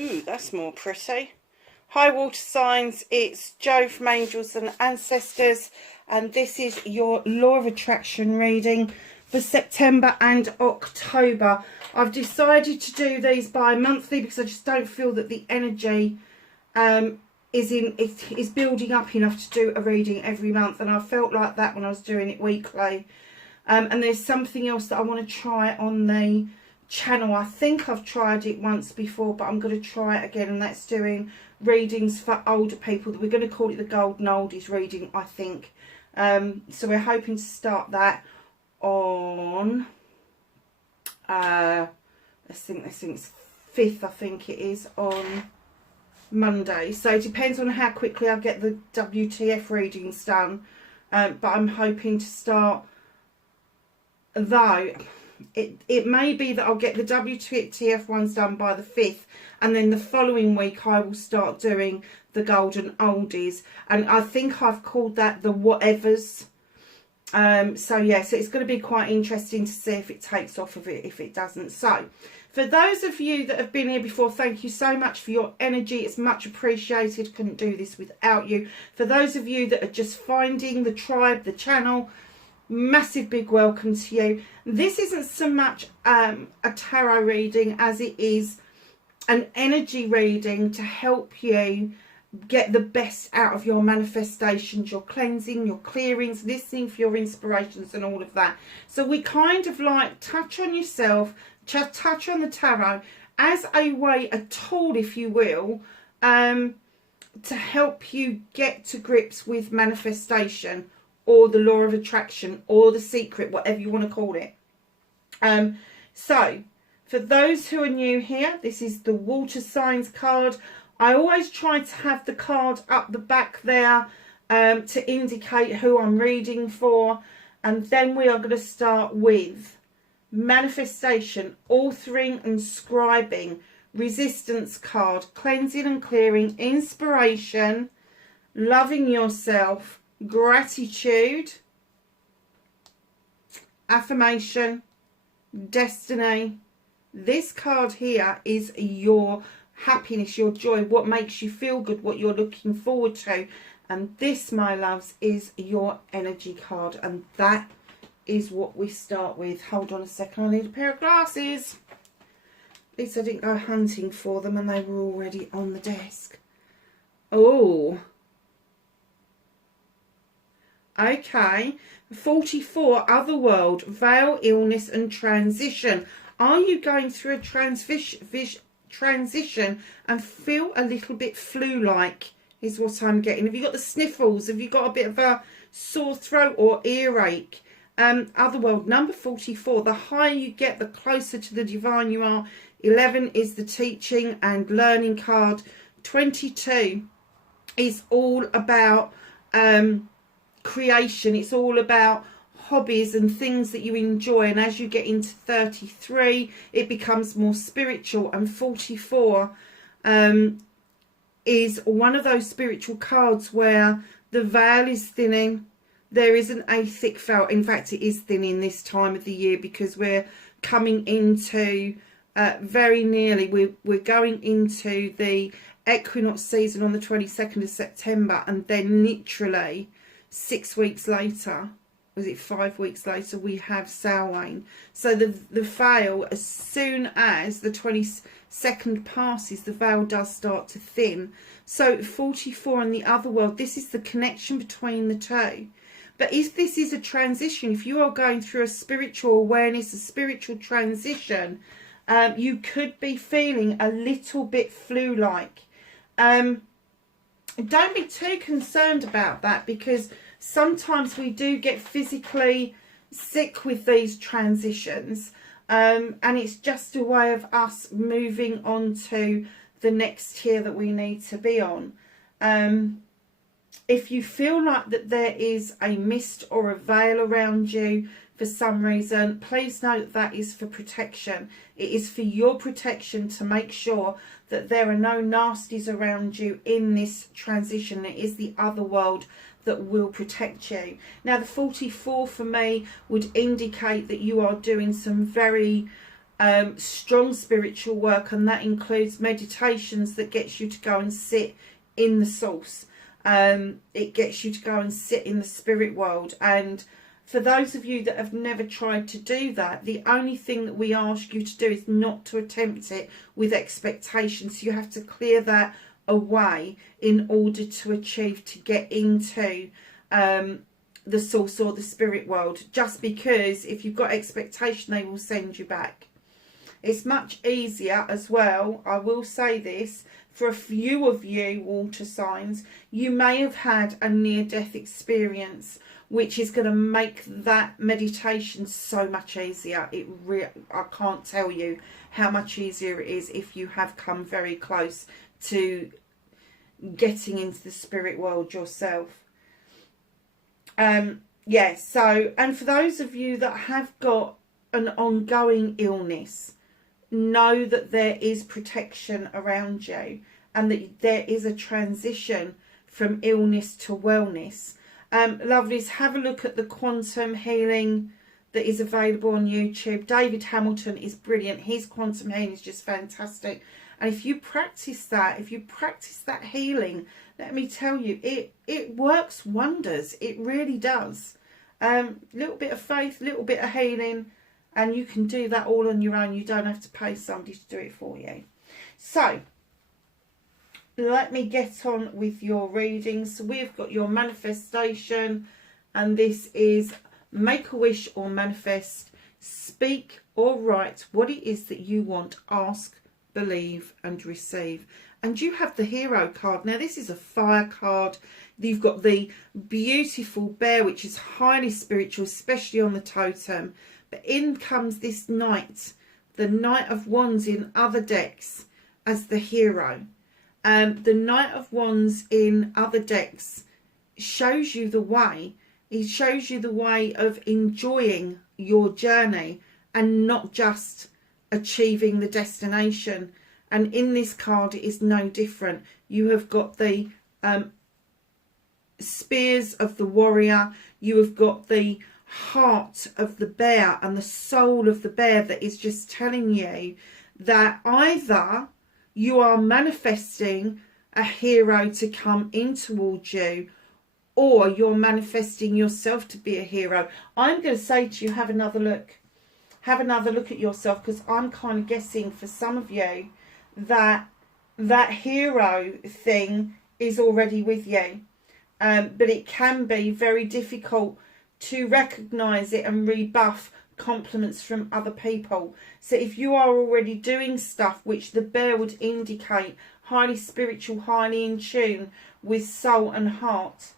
Ooh, that's more pretty. Hi water signs, it's Jo from Angels and Ancestors, and this is your Law of Attraction reading for September and October. I've decided to do these bi-monthly because I just don't feel that the energy is building up enough to do a reading every month, and I felt like that when I was doing it weekly. And there's something else that I want to try on the channel. I think I've tried it once before, but I'm going to try it again, and that's doing readings for older people. We're going to call it the Golden Oldies reading, I think. So we're hoping to start that on let's think it's 5th, I think it is, on Monday. So it depends on how quickly I get the WTF readings done, but I'm hoping to start, though it may be that I'll get the WTF ones done by the 5th, and then the following week I will start doing the Golden Oldies, and I think I've called that the whatevers. So yeah, so it's going to be quite interesting to see if it takes off of it, if it doesn't. So for those of you that have been here before, thank you so much for your energy. It's much appreciated. Couldn't do this without you. For those of you that are just finding the tribe, the channel, massive big welcome to you. This isn't so much a tarot reading as it is an energy reading to help you get the best out of your manifestations, your cleansing, your clearings, listening for your inspirations and all of that. So we kind of like touch on yourself, touch on the tarot as a way, a tool if you will, to help you get to grips with manifestation, or the law of attraction, or the secret, whatever you want to call it. So for those who are new here, this is the water signs card. I always try to have the card up the back there to indicate who I'm reading for. And then we are going to start with manifestation, authoring and scribing, resistance card, cleansing and clearing, inspiration, loving yourself, gratitude, affirmation, destiny. This card here is your happiness, your joy, what makes you feel good, what you're looking forward to. And this, my loves, is your energy card, and that is what we start with. Hold on a second, I need a pair of glasses. At least I didn't go hunting for them and they were already on the desk. Oh, okay. 44, otherworld, veil, illness and transition. Are you going through a transition and feel a little bit flu-like is what I'm getting? Have you got the sniffles? Have you got a bit of a sore throat or earache? Otherworld, number 44. The higher you get, the closer to the divine you are. 11 is the teaching and learning card. 22 is all about creation. It's all about hobbies and things that you enjoy, and as you get into 33 it becomes more spiritual, and 44 is one of those spiritual cards where the veil is thinning. There isn't a thick veil, in fact it is thinning this time of the year, because we're coming into very nearly, we're going into the equinox season on the 22nd of September, and then literally 6 weeks later, was it 5 weeks later, we have Samhain. So the veil, as soon as the 22nd passes, the veil does start to thin. So 44 in the other world, this is the connection between the two. But if this is a transition, if you are going through a spiritual awareness, a spiritual transition, you could be feeling a little bit flu-like. Don't be too concerned about that, because sometimes we do get physically sick with these transitions, and it's just a way of us moving on to the next tier that we need to be on. If you feel like that there is a mist or a veil around you for some reason, please know that that is for protection. It is for your protection, to make sure that there are no nasties around you in this transition. It is the other world that will protect you. Now the 44 for me would indicate that you are doing some very strong spiritual work, and that includes meditations that gets you to go and sit in the source. It gets you to go and sit in the spirit world. And for those of you that have never tried to do that, the only thing that we ask you to do is not to attempt it with expectations. You have to clear that away in order to achieve to get into the source or the spirit world. Just because if you've got expectation, they will send you back. It's much easier as well, I will say this, for a few of you water signs, you may have had a near-death experience, which is going to make that meditation so much easier. I can't tell you how much easier it is if you have come very close to getting into the spirit world yourself. Yeah, so, and for those of you that have got an ongoing illness, know that there is protection around you, and that there is a transition from illness to wellness. Lovelies, have a look at the quantum healing that is available on YouTube. David Hamilton is brilliant. His quantum healing is just fantastic. And if you practice that, healing, let me tell you, it works wonders. It really does. Little bit of faith, little bit of healing, and you can do that all on your own. You don't have to pay somebody to do it for you. So, let me get on with your readings. So we've got your manifestation, and this is make a wish or manifest, speak or write what it is that you want, ask, believe and receive. And you have the hero card. Now this is a fire card. You've got the beautiful bear, which is highly spiritual, especially on the totem. But in comes this knight, the Knight of Wands in other decks as the hero. The Knight of Wands in other decks shows you the way. It shows you the way of enjoying your journey and not just achieving the destination. And in this card it is no different. You have got the spears of the warrior. You have got the heart of the bear and the soul of the bear that is just telling you that either you are manifesting a hero to come in towards you, or you're manifesting yourself to be a hero. I'm going to say to you, have another look. Have another look at yourself, because I'm kind of guessing for some of you that that hero thing is already with you. But it can be very difficult to recognise it and rebuff compliments from other people. So if you are already doing stuff which the bear would indicate highly spiritual, highly in tune with soul and heart,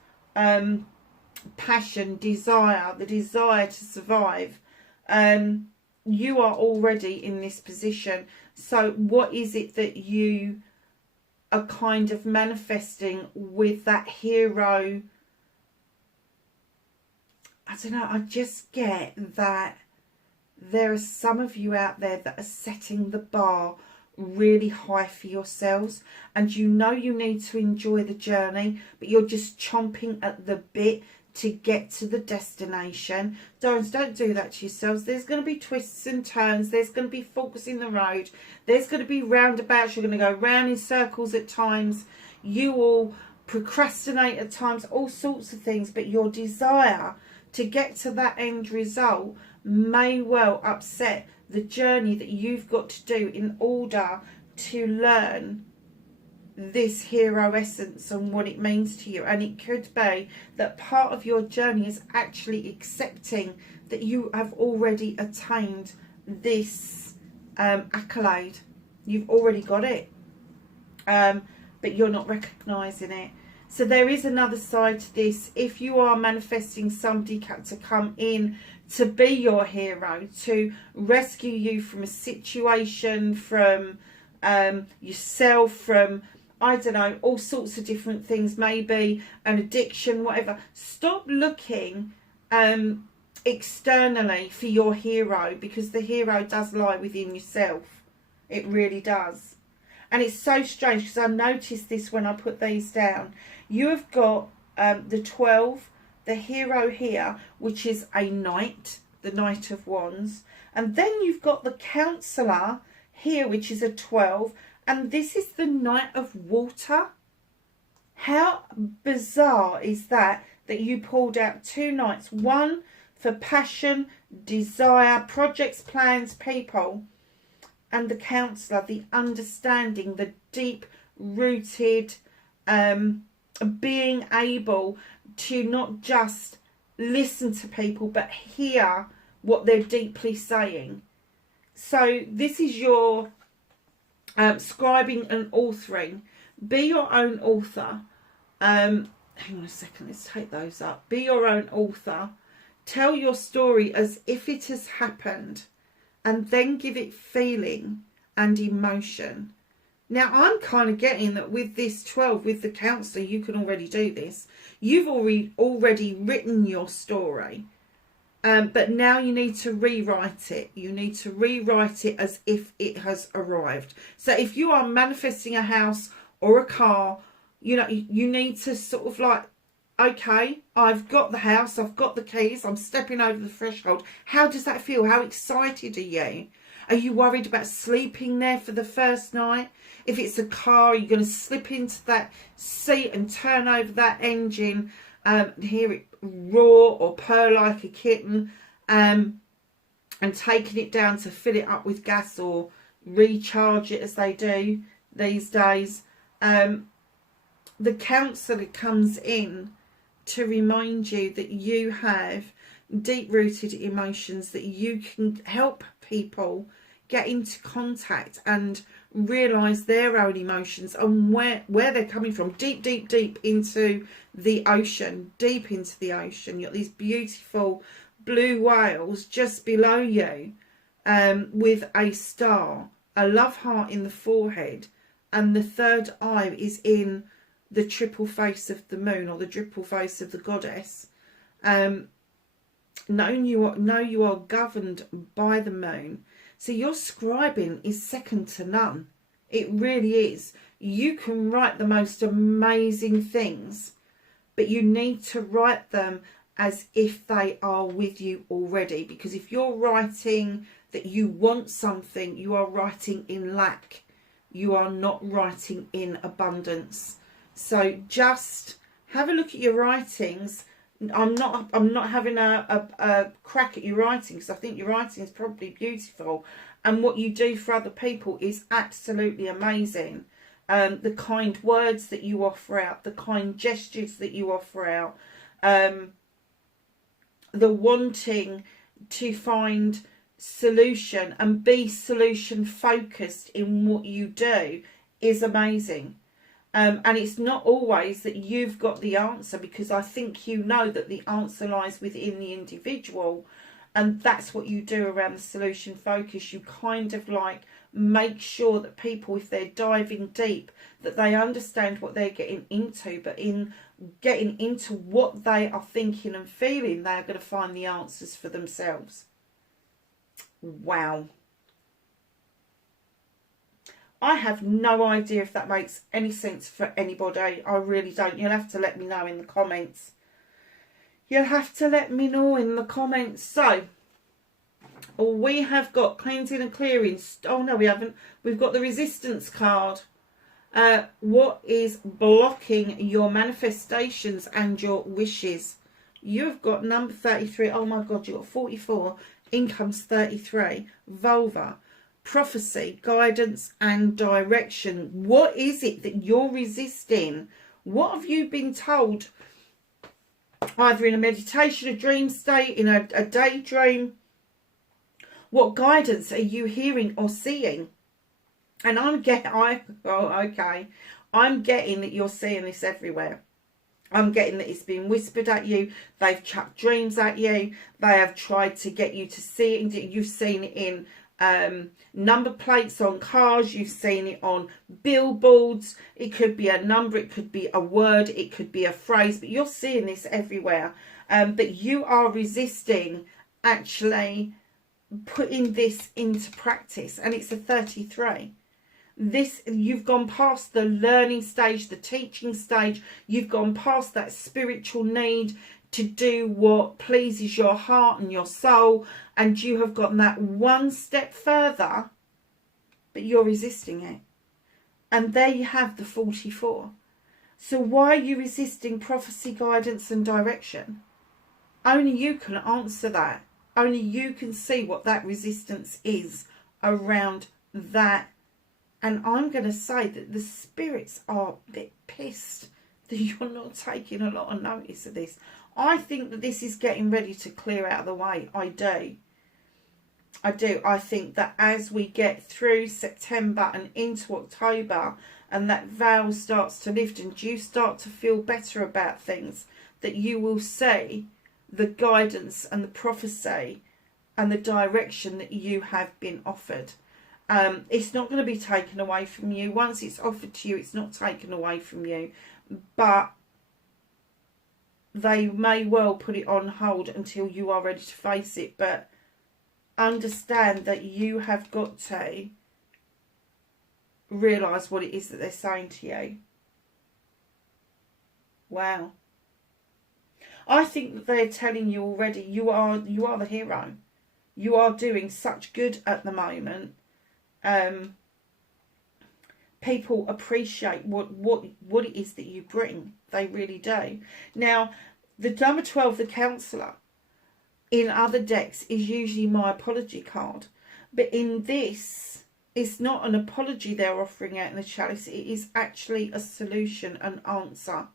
passion, desire, the desire to survive, you are already in this position. So what is it that you are kind of manifesting with that hero? I don't know, I just get that there are some of you out there that are setting the bar really high for yourselves, and you know you need to enjoy the journey, but you're just chomping at the bit to get to the destination. Don't do that to yourselves. There's going to be twists and turns. There's going to be forks in the road. There's going to be roundabouts. You're going to go round in circles at times. You will procrastinate at times, all sorts of things, but your desire to get to that end result may well upset the journey that you've got to do in order to learn this hero essence and what it means to you. And it could be that part of your journey is actually accepting that you have already attained this accolade. You've already got it, but you're not recognizing it. So there is another side to this. If you are manifesting somebody to come in to be your hero, to rescue you from a situation, from yourself, from, I don't know, all sorts of different things, maybe an addiction, whatever. Stop looking externally for your hero, because the hero does lie within yourself. It really does. And it's so strange, because I noticed this when I put these down. You have got the 12, the hero here, which is a knight. the Knight of Wands. And then you've got the Counsellor here, which is a 12. And this is the Knight of Water. How bizarre is that, that you pulled out 2 knights? One for passion, desire, projects, plans, people. And the Counsellor, the understanding, the deep-rooted being able to not just listen to people, but hear what they're deeply saying. So this is your scribing and authoring. Be your own author. Hang on a second, let's take those up. Be your own author. Tell your story as if it has happened, and then give it feeling and emotion. Now, I'm kind of getting that with this 12, with the Counsellor, you can already do this. You've already written your story. But now you need to rewrite it. You need to rewrite it as if it has arrived. So if you are manifesting a house or a car, you know, you need to sort of like, okay, I've got the house, I've got the keys, I'm stepping over the threshold. How does that feel? How excited are you? Are you worried about sleeping there for the first night? If it's a car, you're going to slip into that seat and turn over that engine, hear it roar or purr like a kitten, and taking it down to fill it up with gas or recharge it as they do these days. The Counsellor comes in to remind you that you have deep-rooted emotions, that you can help people get into contact and realise their own emotions and where they're coming from, deep into the ocean, deep into the ocean. You've got these beautiful blue whales just below you, with a star, a love heart in the forehead, and the third eye is in the triple face of the moon, or the triple face of the goddess. Know you are governed by the moon. So your scribing is second to none. It really is. You can write the most amazing things, but you need to write them as if they are with you already. Because if you're writing that you want something, you are writing in lack. You are not writing in abundance. So just have a look at your writings. I'm not having a crack at your writing, because I think your writing is probably beautiful, and what you do for other people is absolutely amazing. The kind words that you offer out, the kind gestures that you offer out, the wanting to find solution and be solution focused in what you do is amazing. And it's not always that you've got the answer, because I think you know that the answer lies within the individual, and that's what you do around the solution focus. You kind of like make sure that people, if they're diving deep, that they understand what they're getting into, but in getting into what they are thinking and feeling, they're going to find the answers for themselves. Wow. I have no idea if that makes any sense for anybody. I really don't. You'll have to let me know in the comments. You'll have to let me know in the comments. So, we have got cleansing and clearing. Oh, no, we haven't. We've got the resistance card. What is blocking your manifestations and your wishes? You've got number 33. Oh, my God, you've got 44. Income's 33. Vulva. Prophecy, guidance and direction. What is it that you're resisting? What have you been told, either in a meditation, a dream state, in a daydream? What guidance are you hearing or seeing? And I'm getting that you're seeing this everywhere. I'm getting that it's been whispered at you. They've chucked dreams at you. They have tried to get you to see it. You've seen it in number plates on cars. You've seen it on billboards. It could be a number, it could be a word, it could be a phrase, but you're seeing this everywhere. But you are resisting actually putting this into practice, and it's a 33. You've gone past the learning stage, the teaching stage. You've gone past that spiritual need to do what pleases your heart and your soul, and you have gotten that one step further, but you're resisting it. And there you have the 44. So why are you resisting prophecy, guidance and direction? Only you can answer that. Only you can see what that resistance is around that. And I'm going to say that the spirits are a bit pissed that you're not taking a lot of notice of this. I think that this is getting ready to clear out of the way. I do. I think that as we get through September and into October, and that veil starts to lift and you start to feel better about things, that you will see the guidance and the prophecy and the direction that you have been offered. It's not going to be taken away from you. Once it's offered to you, it's not taken away from you. But they may well put it on hold until you are ready to face it. But understand that you have got to realise what it is that they're saying to you. Wow. I think that they're telling you already, you are the hero. You are doing such good at the moment. People appreciate what it is that you bring. They really do. Now, the number 12, the counsellor, in other decks is usually my apology card. But in this, it's not an apology they're offering out in the chalice. It is actually a solution, an answer.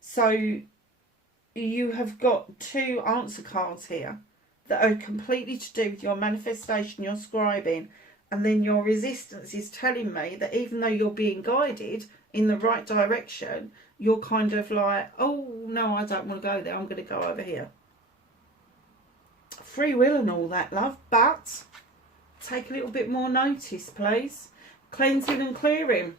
So you have got two answer cards here that are completely to do with your manifestation, your scribing, and then your resistance is telling me that even though you're being guided in the right direction, you're kind of like, oh no, I don't want to go there, I'm going to go over here. Free will and all that, love, but take a little bit more notice, please. Cleansing and clearing.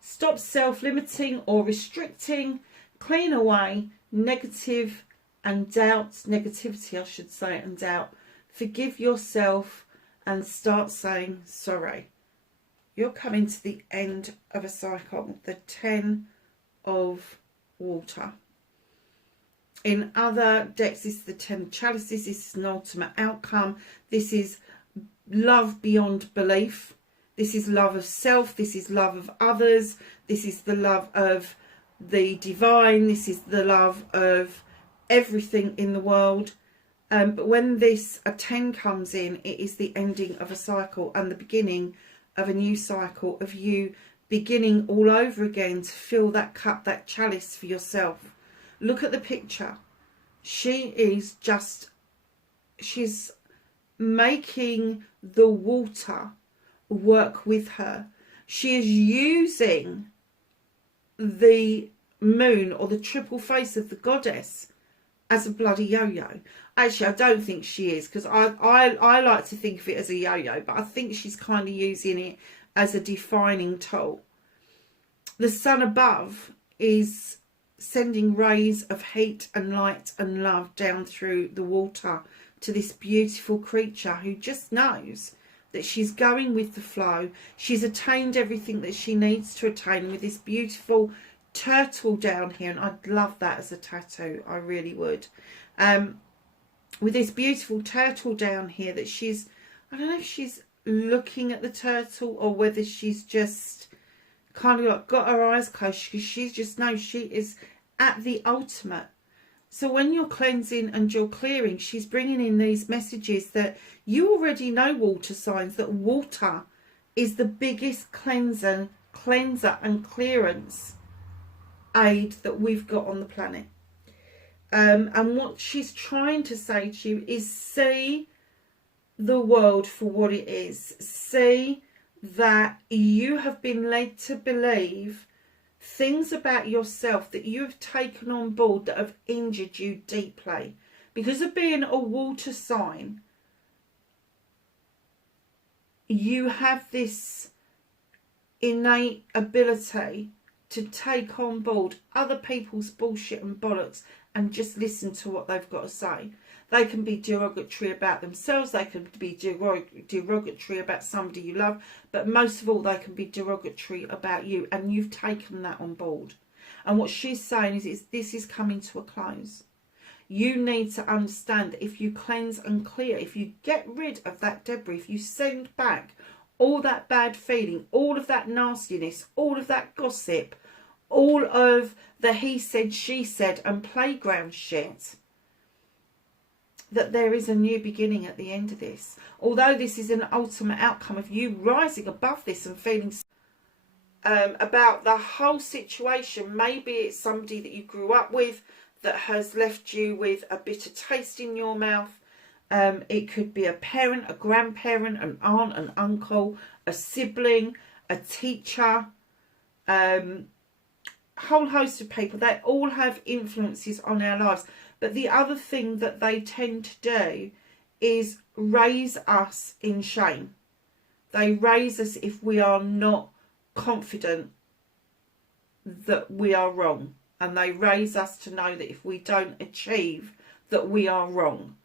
Stop self-limiting or restricting. Clean away negative and doubts, negativity I should say, and doubt. Forgive yourself and start saying sorry. You're coming to the end of a cycle. The 10 of water. In other decks, this is the 10 of chalices. This is an ultimate outcome. This is love beyond belief. This is love of self. This is love of others. This is the love of the divine. This is the love of everything in the world. But when this a 10 comes in, it is the ending of a cycle and the beginning of a new cycle of you beginning all over again to fill that cup, that chalice for yourself. Look at the picture. She's making the water work with her. She is using the moon or the triple face of the goddess as a bloody yo-yo. Actually, I don't think she is, because I like to think of it as a yo-yo, but I think she's kind of using it as a defining tool. The sun above is sending rays of heat and light and love down through the water to this beautiful creature who just knows that she's going with the flow. She's attained everything that she needs to attain with this beautiful turtle down here, and I'd love that as a tattoo, I really would. With this beautiful turtle down here that she's, I don't know if she's looking at the turtle or whether she's just kind of like got her eyes closed, because she just knows she is at the ultimate. So when you're cleansing and you're clearing, she's bringing in these messages that you already know, water signs, that water is the biggest cleanser and clearance aid that we've got on the planet. And what she's trying to say to you is see the world for what it is. See that you have been led to believe things about yourself that you have taken on board that have injured you deeply. Because of being a water sign, you have this innate ability to take on board other people's bullshit and bollocks and just listen to what they've got to say. They can be derogatory about themselves, they can be derogatory about somebody you love, but most of all they can be derogatory about you, and you've taken that on board. And what she's saying is this is coming to a close. You need to understand that if you cleanse and clear, if you get rid of that debris, if you send back all that bad feeling, all of that nastiness, all of that gossip, all of the he said, she said and playground shit, that there is a new beginning at the end of this. Although this is an ultimate outcome of you rising above this and feeling about the whole situation. Maybe it's somebody that you grew up with that has left you with a bitter taste in your mouth. It could be a parent, a grandparent, an aunt, an uncle, a sibling, a teacher, whole host of people. They all have influences on our lives. But the other thing that they tend to do is raise us in shame. They raise us if we are not confident that we are wrong. And they raise us to know that if we don't achieve, that we are wrong.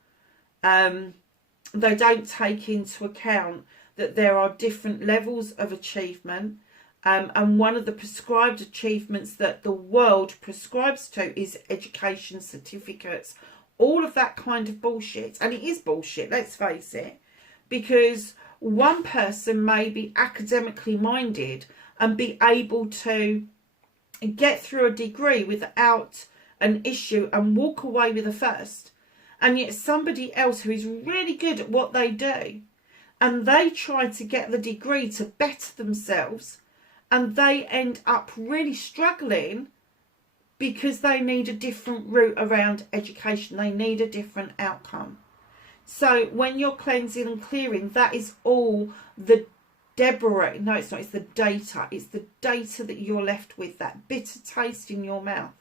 They don't take into account that there are different levels of achievement. And one of the prescribed achievements that the world prescribes to is education, certificates, all of that kind of bullshit. And it is bullshit, let's face it. Because one person may be academically minded and be able to get through a degree without an issue and walk away with a first. And yet somebody else who is really good at what they do, and they try to get the degree to better themselves, and they end up really struggling because they need a different route around education. They need a different outcome. So when you're cleansing and clearing, that is all the debris. No, it's not. It's the data. It's the data that you're left with, that bitter taste in your mouth.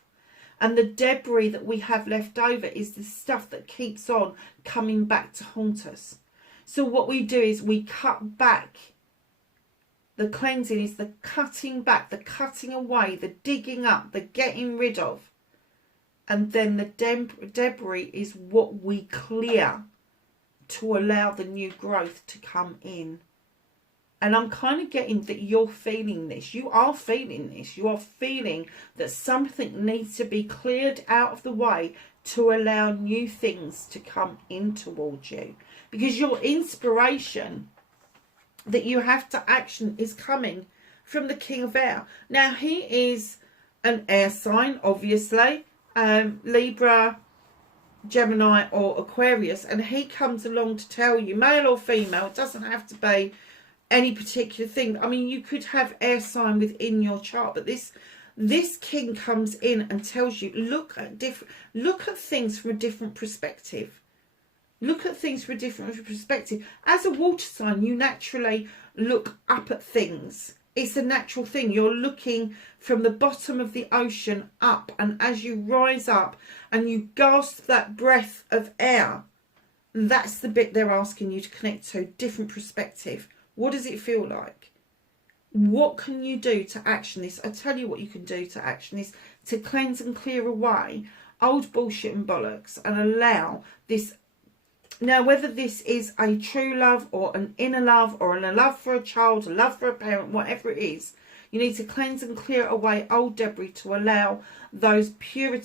And the debris that we have left over is the stuff that keeps on coming back to haunt us. So what we do is we cut back. The cleansing is the cutting back, the cutting away, the digging up, the getting rid of. And then the debris is what we clear to allow the new growth to come in. And I'm kind of getting that you're feeling this. You are feeling this. You are feeling that something needs to be cleared out of the way to allow new things to come in towards you. Because your inspiration that you have to action is coming from the King of Air. Now, he is an air sign, obviously. Libra, Gemini or Aquarius. And he comes along to tell you, male or female, it doesn't have to be any particular thing. I mean, you could have air sign within your chart, but this king comes in and tells you, look at things from a different perspective. Look at things from a different perspective. As a water sign, you naturally look up at things. It's a natural thing. You're looking from the bottom of the ocean up, and as you rise up and you gasp that breath of air, that's the bit they're asking you to connect to. Different perspective. What does it feel like? What can you do to action this? I tell you what you can do to action this, to cleanse and clear away old bullshit and bollocks and allow this. Now, whether this is a true love or an inner love or a love for a child, a love for a parent, whatever it is, you need to cleanse and clear away old debris to allow those pure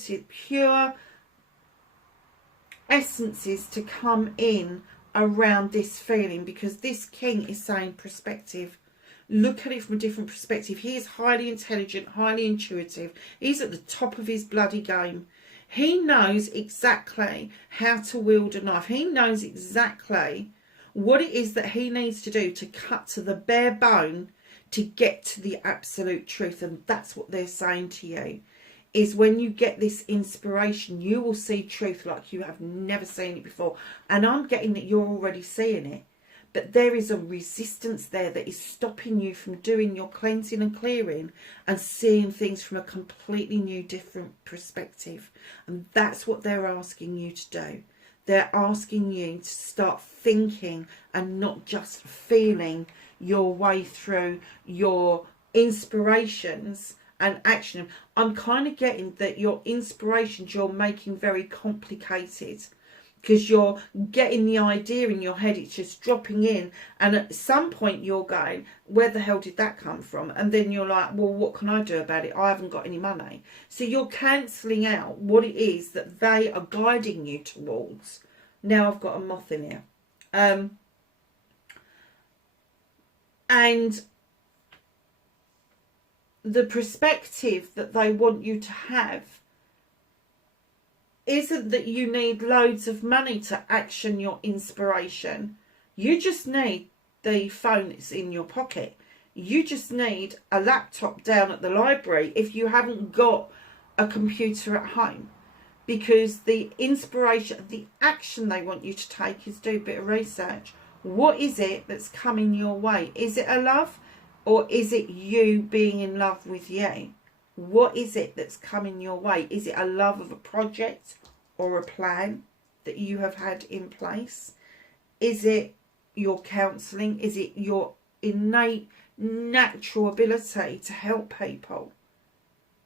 essences to come in around this feeling, because this king is saying perspective. Look at it from a different perspective. He is highly intelligent, highly intuitive. He's at the top of his bloody game. He knows exactly how to wield a knife. He knows exactly what it is that he needs to do to cut to the bare bone to get to the absolute truth. And that's what they're saying to you, is when you get this inspiration, you will see truth like you have never seen it before. And I'm getting that you're already seeing it. But there is a resistance there that is stopping you from doing your cleansing and clearing and seeing things from a completely new, different perspective. And that's what they're asking you to do. They're asking you to start thinking and not just feeling your way through your inspirations and action. I'm kind of getting that your inspirations you're making very complicated, because you're getting the idea in your head, it's just dropping in, and at some point you're going, where the hell did that come from? And then you're like, well, what can I do about it? I haven't got any money. So you're cancelling out what it is that they are guiding you towards. Now I've got a moth in here. And the perspective that they want you to have isn't that you need loads of money to action your inspiration. You just need the phone that's in your pocket. You just need a laptop down at the library if you haven't got a computer at home. Because the inspiration, the action they want you to take is do a bit of research. What is it that's coming your way? Is it a love, or is it you being in love with you? What is it that's coming your way? Is it a love of a project or a plan that you have had in place? Is it your counselling? Is it your innate natural ability to help people?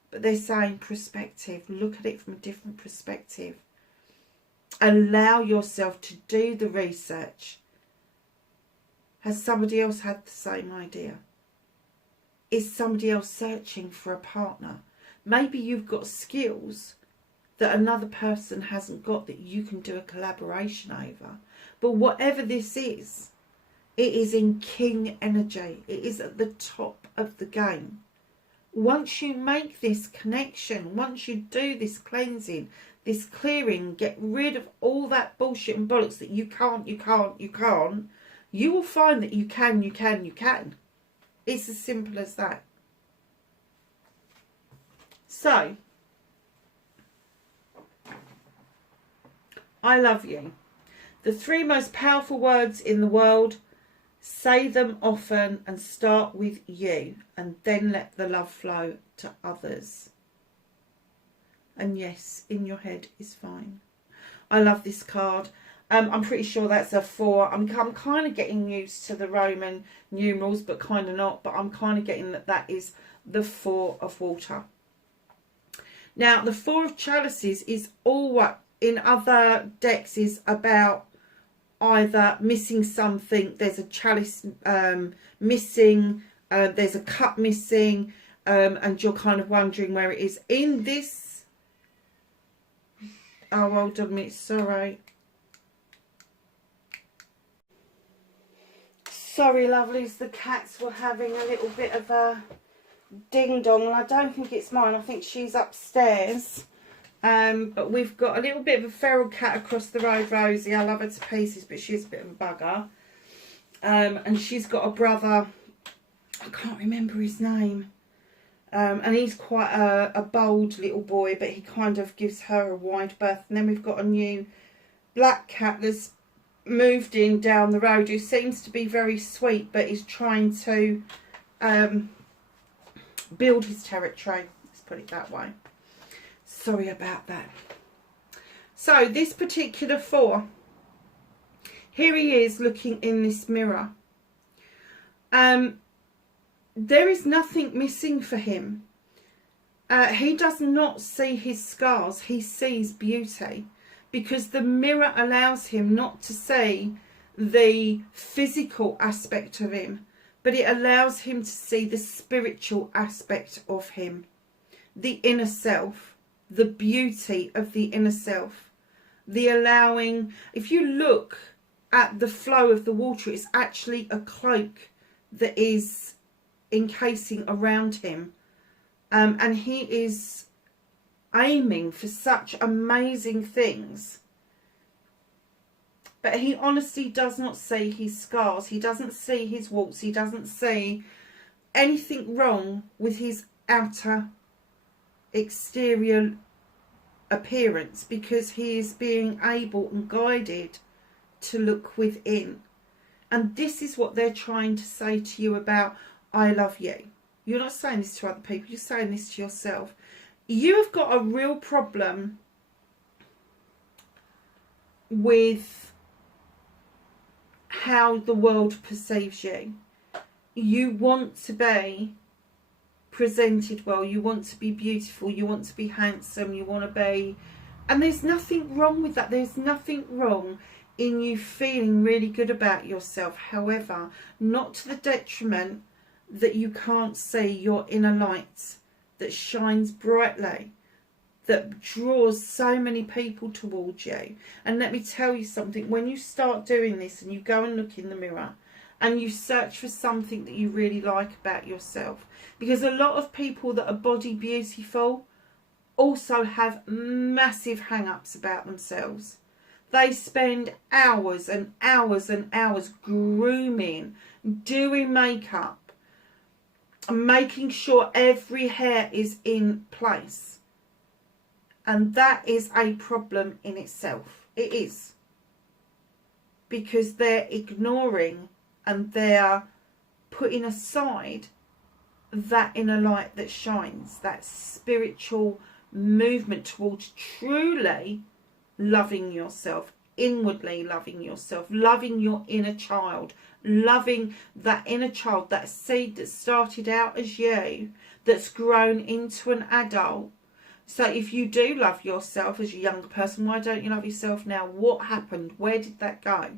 But they're saying perspective. Look at it from a different perspective. Allow yourself to do the research. Has somebody else had the same idea? Is somebody else searching for a partner? Maybe you've got skills that another person hasn't got that you can do a collaboration over. But whatever this is, it is in king energy. It is at the top of the game. Once you make this connection, once you do this cleansing, this clearing, get rid of all that bullshit and bollocks that you can't, you will find that you can. It's as simple as that. So, I love you. The 3 most powerful words in the world, say them often and start with you, and then let the love flow to others. And yes, in your head is fine. I love this card. I'm pretty sure that's a 4. I'm kind of getting used to the Roman numerals, but kind of not. But I'm kind of getting that is the 4 of water. Now, the 4 of chalices is all what in other decks is about either missing something. There's a chalice missing. There's a cup missing. And you're kind of wondering where it is. In this... Oh, hold on a minute. Sorry. Sorry, lovelies, the cats were having a little bit of a ding-dong, and I don't think it's mine. I think she's upstairs. But we've got a little bit of a feral cat across the road, Rosie. I love her to pieces, but she's a bit of a bugger. And she's got a brother, I can't remember his name. And he's quite a bold little boy, but he kind of gives her a wide berth. And then we've got a new black cat that's moved in down the road, who seems to be very sweet, but is trying to build his territory. Let's put it that way. Sorry about that. So this particular 4, here he is looking in this mirror. There is nothing missing for him. He does not see his scars. He sees beauty. Because the mirror allows him not to see the physical aspect of him, but it allows him to see the spiritual aspect of him, the inner self, the beauty of the inner self, the allowing. If you look at the flow of the water, it's actually a cloak that is encasing around him, and he is aiming for such amazing things, but he honestly does not see his scars. He doesn't see his warts. He doesn't see anything wrong with his outer exterior appearance, because he is being able and guided to look within. And this is what they're trying to say to you about I love you. You're not saying this to other people, you're saying this to yourself. You have got a real problem with how the world perceives you. You want to be presented well. You want to be beautiful. You want to be handsome. You want to be And there's nothing wrong with that. There's nothing wrong in you feeling really good about yourself. However, not to the detriment that you can't see your inner light that shines brightly, that draws so many people towards you. And let me tell you something, when you start doing this and you go and look in the mirror and you search for something that you really like about yourself, because a lot of people that are body beautiful also have massive hang-ups about themselves. They spend hours and hours and hours grooming, doing makeup, making sure every hair is in place. And that is a problem in itself. It is. Because they're ignoring and they're putting aside that inner light that shines, that spiritual movement towards truly loving yourself, inwardly loving yourself, loving your inner child, loving that inner child, that seed that started out as you, that's grown into an adult. So if you do love yourself as a young person, why don't you love yourself now? What happened? Where did that go?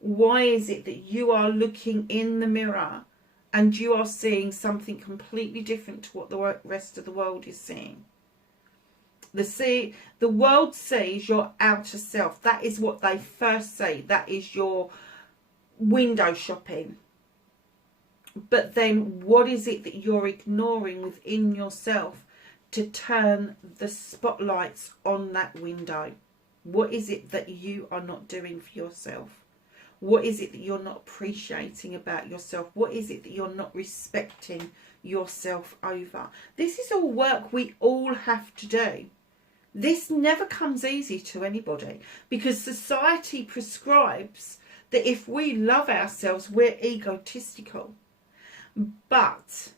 Why is it that you are looking in the mirror and you are seeing something completely different to what the rest of the world is seeing? The world sees your outer self. That is what they first see. That is your window shopping. But then what is it that you're ignoring within yourself to turn the spotlights on that window? What is it that you are not doing for yourself? What is it that you're not appreciating about yourself? What is it that you're not respecting yourself over? This is all work we all have to do. This never comes easy to anybody, because society prescribes that if we love ourselves, we're egotistical. But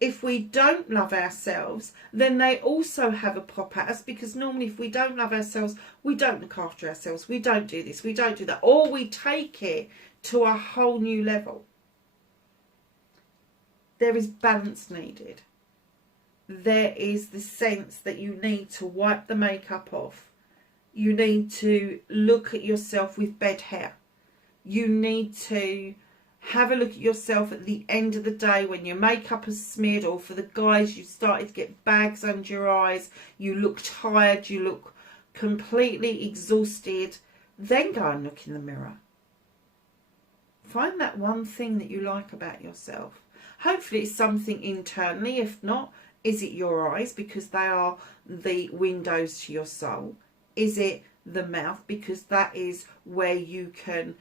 if we don't love ourselves, then they also have a pop at us, because normally if we don't love ourselves, we don't look after ourselves, we don't do this, we don't do that, or we take it to a whole new level. There is balance needed. There is the sense that you need to wipe the makeup off. You need to look at yourself with bed hair. You need to have a look at yourself at the end of the day when your makeup has smeared, or for the guys, you started to get bags under your eyes, you look tired, you look completely exhausted. Then go and look in the mirror. Find that one thing that you like about yourself. Hopefully it's something internally. If not, is it your eyes, because they are the windows to your soul? Is it the mouth, because that is where you can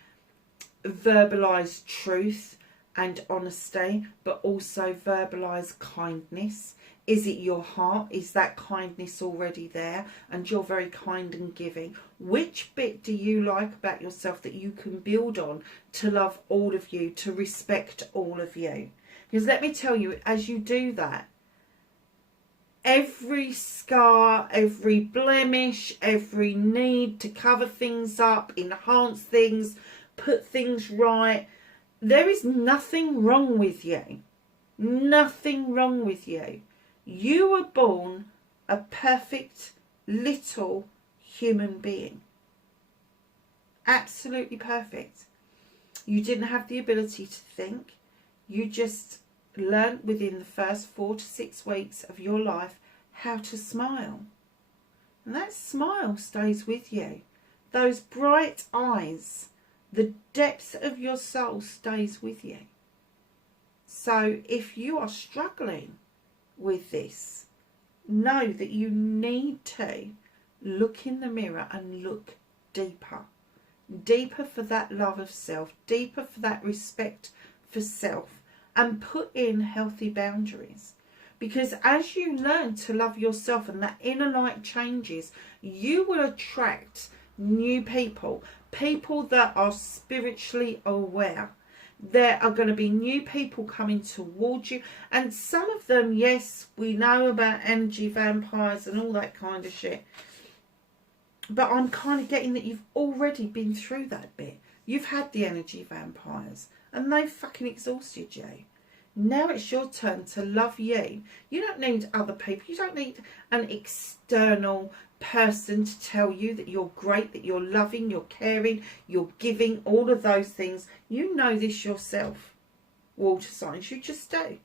verbalize truth and honesty, but also verbalize kindness? Is it your heart? Is that kindness already there and you're very kind and giving? Which bit do you like about yourself that you can build on to love all of you, to respect all of you? Because let me tell you, as you do that, every scar, every blemish, every need to cover things up, enhance things, put things right, there is nothing wrong with you. Nothing wrong with you. You were born a perfect little human being. Absolutely perfect. You didn't have the ability to think. You just learnt within the first 4 to 6 weeks of your life how to smile. And that smile stays with you. Those bright eyes, the depth of your soul stays with you. So if you are struggling with this, know that you need to look in the mirror and look deeper. Deeper for that love of self, deeper for that respect for self, and put in healthy boundaries. Because as you learn to love yourself and that inner light changes, you will attract new people, people that are spiritually aware. There are going to be new people coming towards you, and some of them, yes, we know about energy vampires and all that kind of shit, but I'm kind of getting that you've already been through that bit. You've had the energy vampires and they fucking exhausted you. Now it's your turn to love you. You don't need other people. You don't need an external person to tell you that you're great, that you're loving, you're caring, you're giving, all of those things. You know this yourself, water signs. You just do.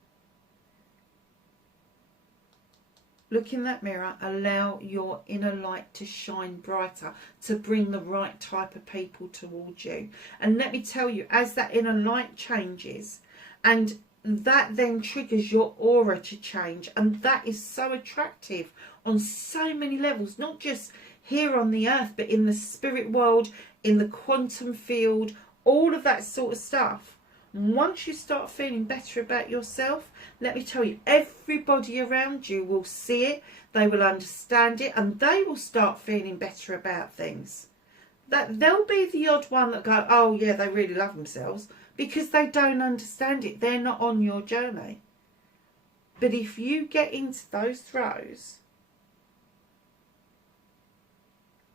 Look in that mirror, allow your inner light to shine brighter, to bring the right type of people towards you. And let me tell you, as that inner light changes, and that then triggers your aura to change, and that is so attractive on so many levels, not just here on the earth, but in the spirit world, in the quantum field, all of that sort of stuff. Once you start feeling better about yourself, let me tell you, everybody around you will see it, they will understand it, and they will start feeling better about things. That they'll be the odd one that go, oh yeah, they really love themselves, because they don't understand it. They're not on your journey. But if you get into those throes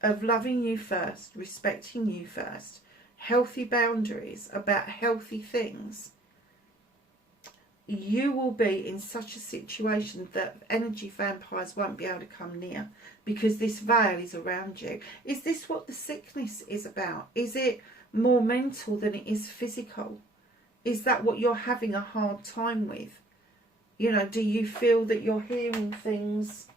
of loving you first, respecting you first, healthy boundaries about healthy things, you will be in such a situation that energy vampires won't be able to come near, because this veil is around you. Is this what the sickness is about? Is it more mental than it is physical? Is that what you're having a hard time with? You know, do you feel that you're hearing things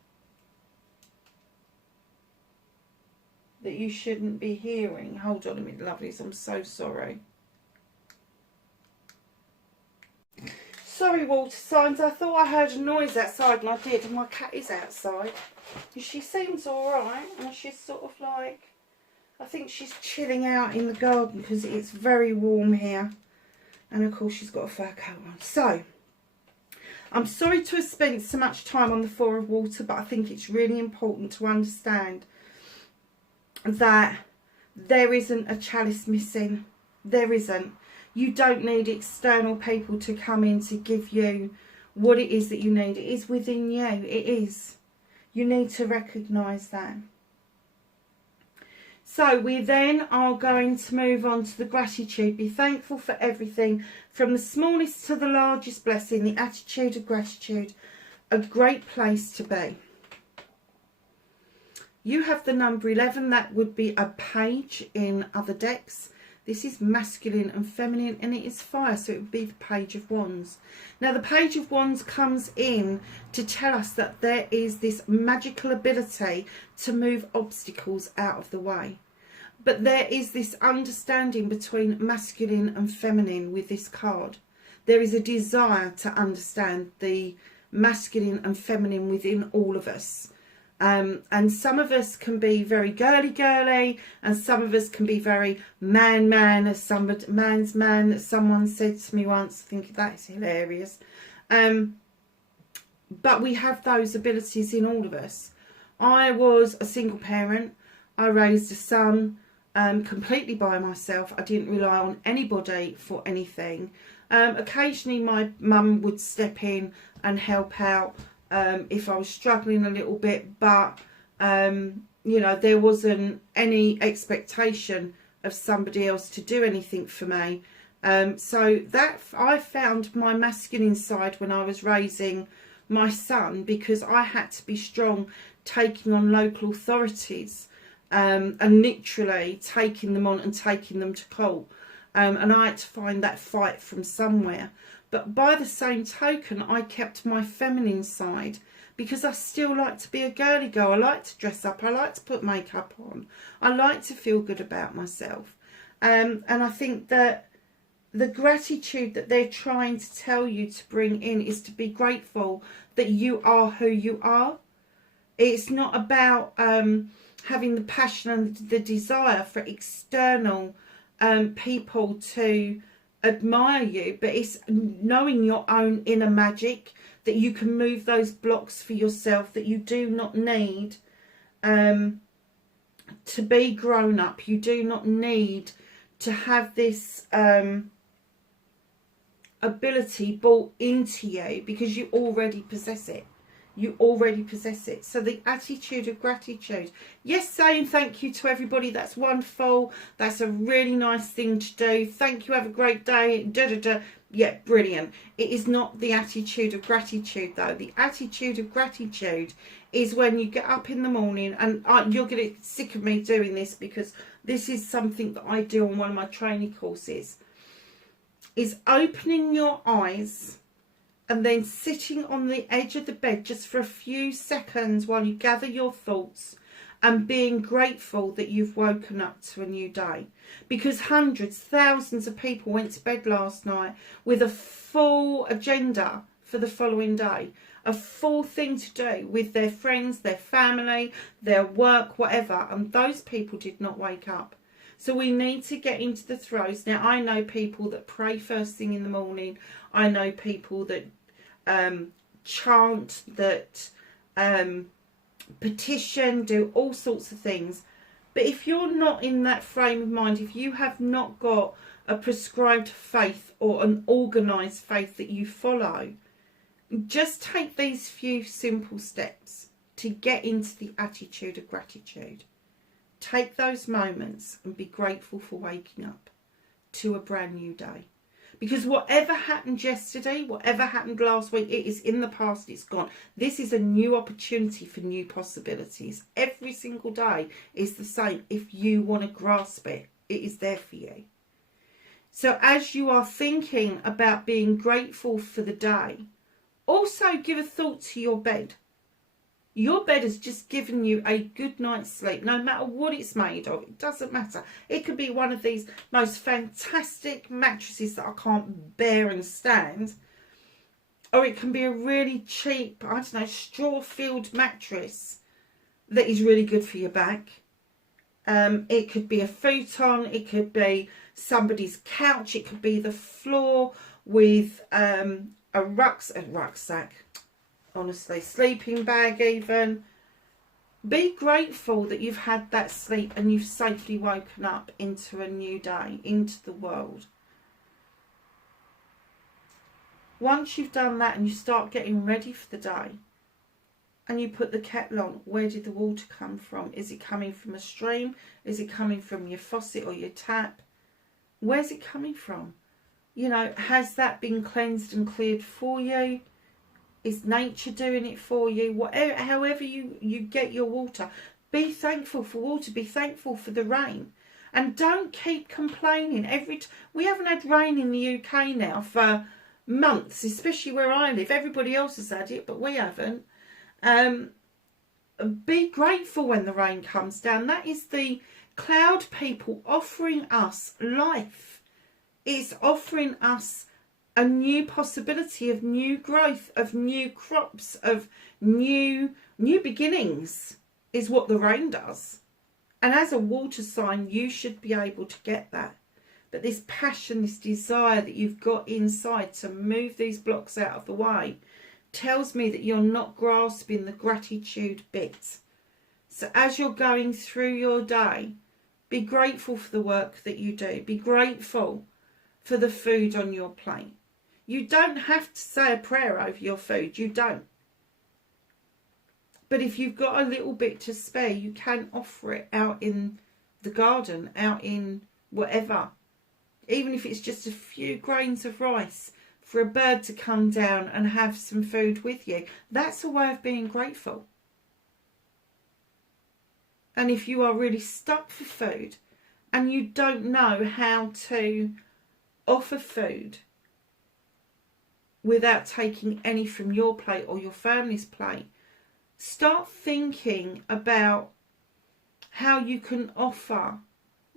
that you shouldn't be hearing? Hold on a minute, lovelies, I'm so sorry. Sorry, water signs, I thought I heard a noise outside, and I did, and my cat is outside. And she seems alright, and she's sort of like, I think she's chilling out in the garden because it's very warm here. And of course she's got a fur coat on. So, I'm sorry to have spent so much time on the Four of Water, but I think it's really important to understand that there isn't a chalice missing. There isn't. You don't need external people to come in to give you what it is that you need. It is within you. It is. You need to recognise that. So we then are going to move on to the gratitude. Be thankful for everything, from the smallest to the largest blessing. The attitude of gratitude. A great place to be. You have the number 11. That would be a page in other decks. This is masculine and feminine, and it is fire, so it would be the Page of Wands. Now, the Page of Wands comes in to tell us that there is this magical ability to move obstacles out of the way. But there is this understanding between masculine and feminine with this card. There is a desire to understand the masculine and feminine within all of us. And some of us can be very girly, and some of us can be very man, as somebody, man's man, that someone said to me once. I think that is hilarious. But we have those abilities in all of us. I was a single parent. I raised a son completely by myself. I didn't rely on anybody for anything. Occasionally my mum would step in and help out if I was struggling a little bit, but you know, there wasn't any expectation of somebody else to do anything for me. So that I found my masculine side when I was raising my son, because I had to be strong, taking on local authorities and literally taking them on and taking them to court. And I had to find that fight from somewhere. But by the same token, I kept my feminine side, because I still like to be a girly girl. I like to dress up. I like to put makeup on. I like to feel good about myself. And I think that the gratitude that they're trying to tell you to bring in is to be grateful that you are who you are. It's not about having the passion and the desire for external people to admire you, but it's knowing your own inner magic, that you can move those blocks for yourself, that you do not need to be grown up. You do not need to have this ability brought into you, because you already possess it. You already possess it. So the attitude of gratitude. Yes, saying thank you to everybody. That's wonderful. That's a really nice thing to do. Thank you. Have a great day. Da, da, da. Yeah, brilliant. It is not the attitude of gratitude, though. The attitude of gratitude is when you get up in the morning, and you're going to get sick of me doing this because this is something that I do on one of my training courses, is opening your eyes and then sitting on the edge of the bed just for a few seconds while you gather your thoughts and being grateful that you've woken up to a new day. Because hundreds, thousands of people went to bed last night with a full agenda for the following day, a full thing to do with their friends, their family, their work, whatever, and those people did not wake up. So we need to get into the throes. Now, I know people that pray first thing in the morning. I know people that chant, that petition, do all sorts of things. But if you're not in that frame of mind, if you have not got a prescribed faith or an organised faith that you follow, just take these few simple steps to get into the attitude of gratitude. Take those moments and be grateful for waking up to a brand new day. Because whatever happened yesterday, whatever happened last week, it is in the past, it's gone. This is a new opportunity for new possibilities. Every single day is the same. If you want to grasp it, it is there for you. So as you are thinking about being grateful for the day, also give a thought to your bed. Your bed has just given you a good night's sleep, no matter what it's made of. It doesn't matter. It could be one of these most fantastic mattresses that I can't bear and stand. Or it can be a really cheap, I don't know, straw-filled mattress that is really good for your back. It could be a futon. It could be somebody's couch. It could be the floor with a rucksack. Honestly, sleeping bag even. Be grateful that you've had that sleep and you've safely woken up into a new day, into the world. Once you've done that and you start getting ready for the day and you put the kettle on, where did the water come from? Is it coming from a stream? Is it coming from your faucet or your tap? Where's it coming from? You know, has that been cleansed and cleared for you? Is nature doing it for you? Whatever, however you get your water, be thankful for water. Be thankful for the rain, and don't keep complaining. We haven't had rain in the UK now for months, especially where I live. Everybody else has had it, but we haven't. Be grateful when the rain comes down. That is the cloud people offering us life. It's offering us a new possibility of new growth, of new crops, of new beginnings, is what the rain does. And as a water sign, you should be able to get that. But this passion, this desire that you've got inside to move these blocks out of the way tells me that you're not grasping the gratitude bit. So as you're going through your day, be grateful for the work that you do. Be grateful for the food on your plate. You don't have to say a prayer over your food. You don't. But if you've got a little bit to spare, you can offer it out in the garden, out in whatever. Even if it's just a few grains of rice for a bird to come down and have some food with you. That's a way of being grateful. And if you are really stuck for food and you don't know how to offer food without taking any from your plate or your family's plate, start thinking about how you can offer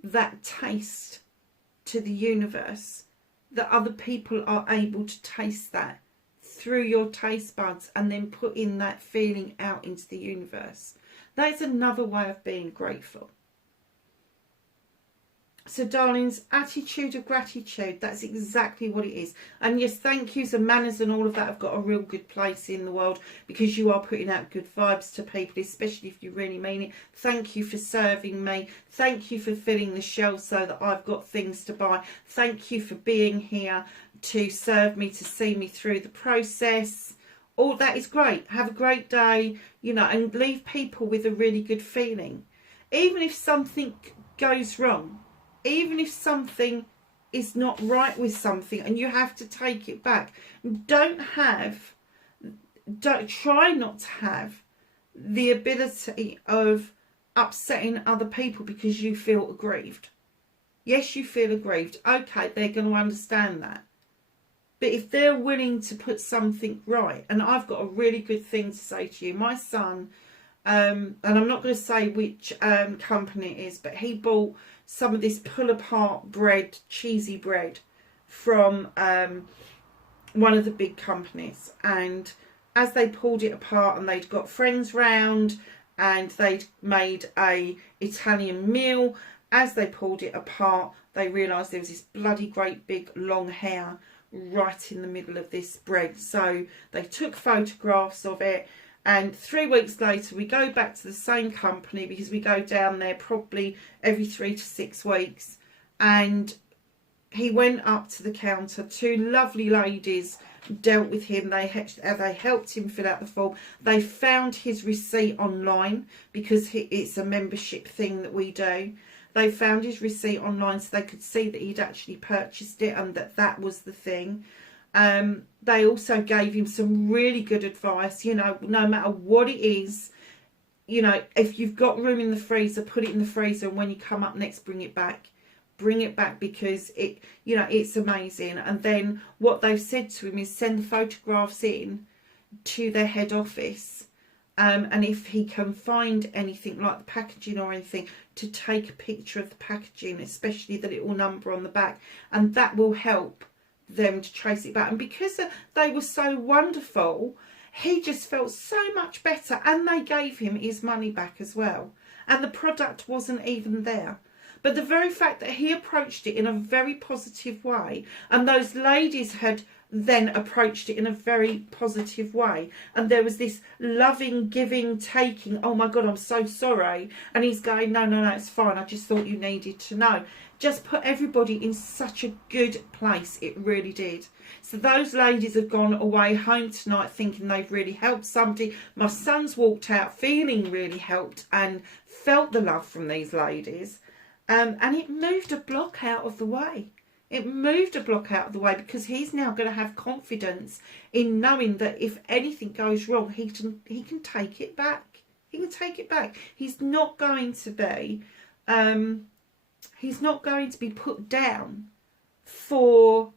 that taste to the universe, that other people are able to taste that through your taste buds and then put in that feeling out into the universe. That is another way of being grateful. So darlings, attitude of gratitude, that's exactly what it is. And yes, thank yous and manners and all of that have got a real good place in the world, because you are putting out good vibes to people, especially if you really mean it. Thank you for serving me. Thank you for filling the shelves so that I've got things to buy. Thank you for being here to serve me, to see me through the process. All that is great. Have a great day, you know, and leave people with a really good feeling. Even if something goes wrong, even if something is not right with something, and you have to take it back. Don't try not to have the ability of upsetting other people because you feel aggrieved. Yes, you feel aggrieved. Okay, they're going to understand that. But if they're willing to put something right, and I've got a really good thing to say to you. My son, and I'm not going to say which company it is, but he bought some of this pull-apart bread, cheesy bread, from one of the big companies. And as they pulled it apart and they'd got friends round and they'd made a Italian meal, as they pulled it apart, they realised there was this bloody great big long hair right in the middle of this bread. So they took photographs of it, and 3 weeks later we go back to the same company, because we go down there probably every 3 to 6 weeks, and he went up to the counter. 2 lovely ladies dealt with him. They helped him fill out the form. They found his receipt online, because it's a membership thing that we do. They found his receipt online so they could see that he'd actually purchased it and that was the thing. They also gave him some really good advice. You know, no matter what it is, you know, if you've got room in the freezer, put it in the freezer, and when you come up next, bring it back. Bring it back, because it, you know, it's amazing. And then what they've said to him is send the photographs in to their head office, and if he can find anything like the packaging or anything, to take a picture of the packaging, especially the little number on the back, and that will help them to trace it back. And because they were so wonderful, he just felt so much better, and they gave him his money back as well, and the product wasn't even there. But the very fact that he approached it in a very positive way, and those ladies had then approached it in a very positive way, and there was this loving, giving, taking, oh my God, I'm so sorry, and he's going, no, it's fine, I just thought you needed to know. Just put everybody in such a good place. It really did. So those ladies have gone away home tonight thinking they've really helped somebody. My son's walked out feeling really helped and felt the love from these ladies. And it moved a block out of the way. It moved a block out of the way, because he's now going to have confidence in knowing that if anything goes wrong, he can take it back. He can take it back. He's not going to be put down for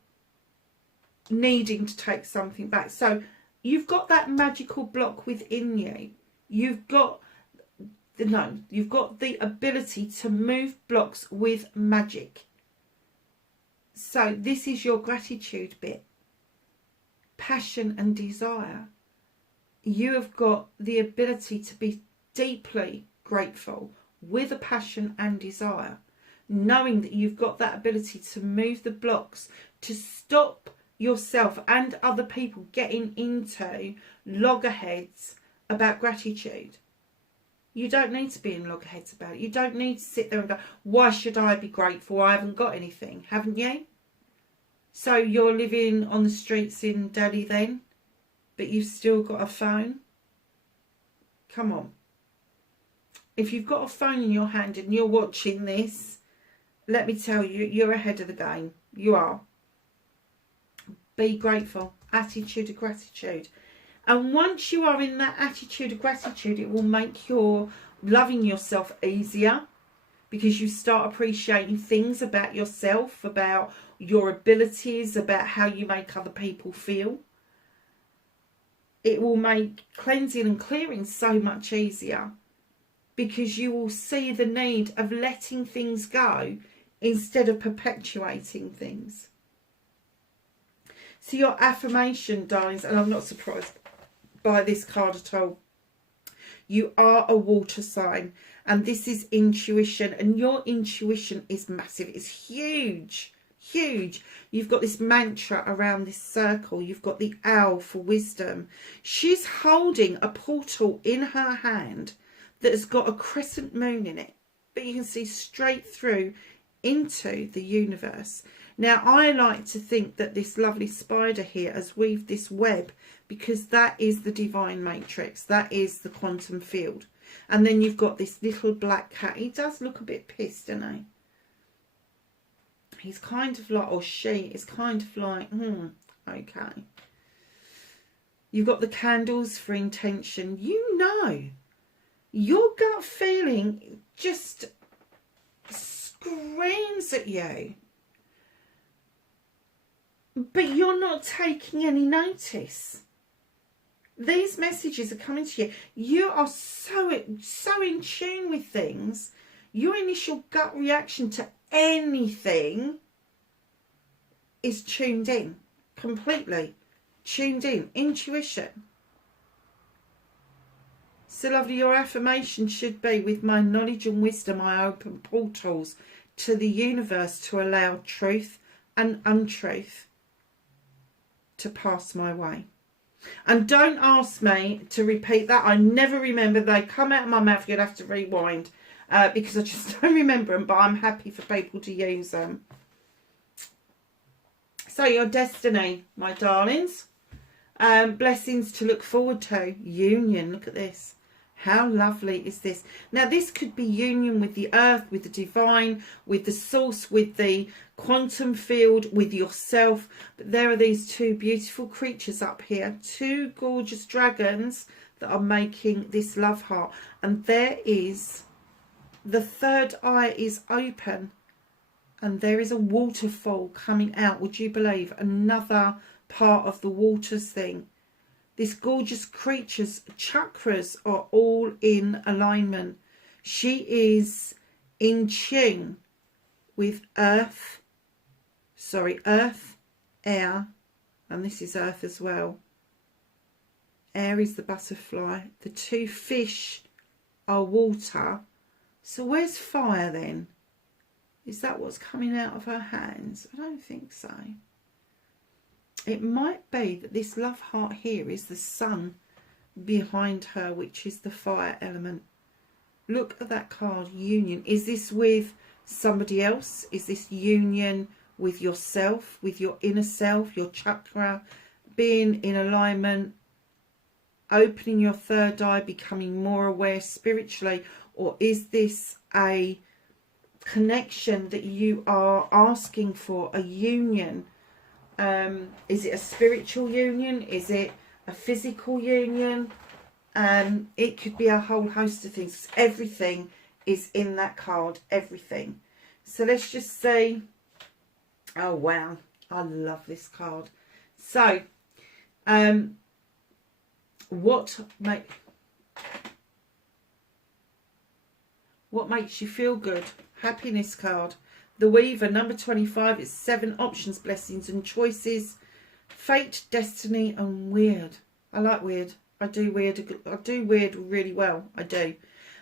needing to take something back. So you've got that magical block within you. You've got the ability to move blocks with magic. So this is your gratitude bit. Passion and desire. You have got the ability to be deeply grateful with a passion and desire, knowing that you've got that ability to move the blocks, to stop yourself and other people getting into loggerheads about gratitude. You don't need to be in loggerheads about it. You don't need to sit there and go, why should I be grateful? I haven't got anything, haven't you? So you're living on the streets in Delhi then, but you've still got a phone? Come on. If you've got a phone in your hand and you're watching this, let me tell you, you're ahead of the game. You are. Be grateful. Attitude of gratitude. And once you are in that attitude of gratitude, it will make your loving yourself easier, because you start appreciating things about yourself, about your abilities, about how you make other people feel. It will make cleansing and clearing so much easier, because you will see the need of letting things go instead of perpetuating things. So your affirmation, darlings, and I'm not surprised by this card at all. You are a water sign, and this is intuition, and your intuition is massive. It's huge, huge. You've got this mantra around this circle. You've got the owl for wisdom. She's holding a portal in her hand that has got a crescent moon in it, but you can see straight through into the universe. Now, I like to think that this lovely spider here has weaved this web, because that is the divine matrix. That is the quantum field. And then you've got this little black cat. He does look a bit pissed, doesn't he? he's kind of like, or she is kind of like, okay. You've got the candles for intention. You know, your gut feeling just screams at you, but you're not taking any notice. These messages are coming to you. You are so in tune with things. Your initial gut reaction to anything is tuned in, completely tuned in. Intuition. So lovely, your affirmation should be, with my knowledge and wisdom I open portals to the universe to allow truth and untruth to pass my way. And don't ask me to repeat that. I never remember. They come out of my mouth. You'd have to rewind because I just don't remember them, but I'm happy for people to use them. So your destiny, my darlings. Blessings to look forward to. Union. Look at this. How lovely is this? Now, this could be union with the earth, with the divine, with the source, with the quantum field, with yourself. But there are these two beautiful creatures up here, two gorgeous dragons that are making this love heart. And there is, the third eye is open, and there is a waterfall coming out. Would you believe? Another part of the waters thing. This gorgeous creature's chakras are all in alignment. She is in tune with earth, air, and this is earth as well. Air is the butterfly. The two fish are water. So where's fire then? Is that what's coming out of her hands? I don't think so. It might be that this love heart here is the sun behind her, which is the fire element. Look at that card, union. Is this with somebody else? Is this union with yourself, with your inner self, your chakra, being in alignment, opening your third eye, becoming more aware spiritually? Or is this a connection that you are asking for, a union? Is it a spiritual union? Is it a physical union? It could be a whole host of things. Everything is in that card. Everything. So let's just see. Oh wow, I love this card. So what makes you feel good? Happiness card. The Weaver, number 25, it's 7 options, blessings and choices. Fate, destiny and weird. I like weird. I do weird really well. I do.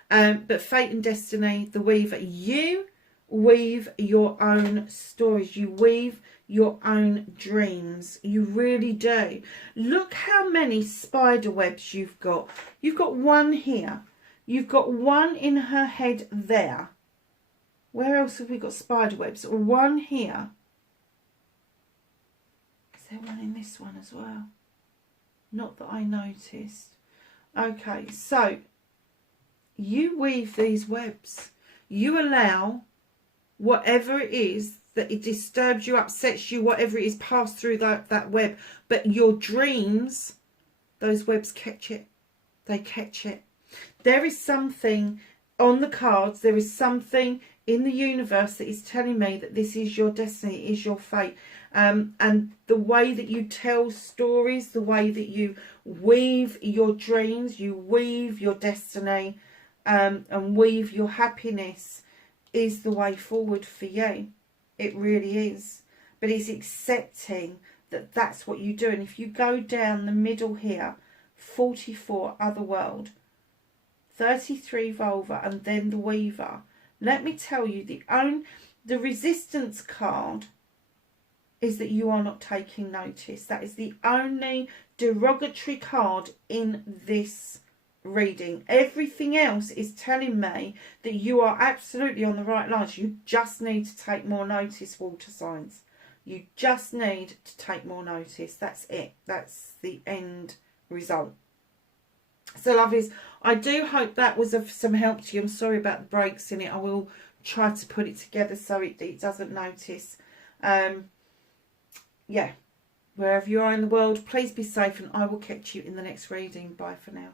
But fate and destiny, the Weaver. You weave your own stories. You weave your own dreams. You really do. Look how many spider webs you've got. You've got one here. You've got one in her head there. Where else have we got spider webs? One here. Is there one in this one as well? Not that I noticed. Okay, so you weave these webs. You allow whatever it is that it disturbs you, upsets you, whatever it is, pass through that web. But your dreams, those webs catch it. They catch it. There is something on the cards. There is something in the universe that is telling me that this is your destiny, it is your fate. And the way that you tell stories, the way that you weave your dreams, you weave your destiny, and weave your happiness is the way forward for you. It really is. But it's accepting that that's what you do. And if you go down the middle here, 44 Otherworld, 33 Vulva, and then the Weaver. Let me tell you, the resistance card is that you are not taking notice. That is the only derogatory card in this reading. Everything else is telling me that you are absolutely on the right lines. You just need to take more notice, water signs. You just need to take more notice. That's it. That's the end result. So lovelies, I do hope that was of some help to you. I'm sorry about the breaks in it. I will try to put it together so it doesn't notice. Yeah, wherever you are in the world, please be safe, and I will catch you in the next reading. Bye for now.